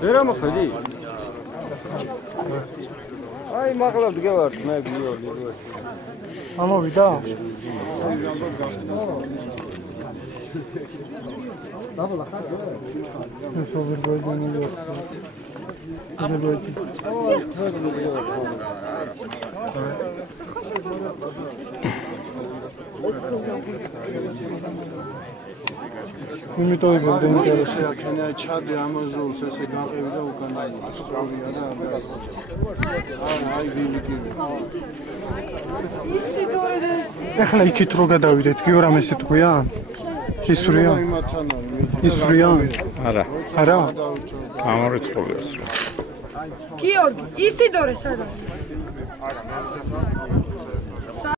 Vera მოხდი? აი მაღლა დგევართ მე გიორგი. ამოვიდა? ეს ოვერგოიდენი იმიტომ იგებდნენ ინტერესია ქენა ჩადე ამაზულს ესე გაყევი და უკან სწორია და აი ვინიკი ეხლა იქით რო გადავიდეთ გიორამ ესე თქვია ისვრია ისვრია არა გიორგი ისიდორე სადა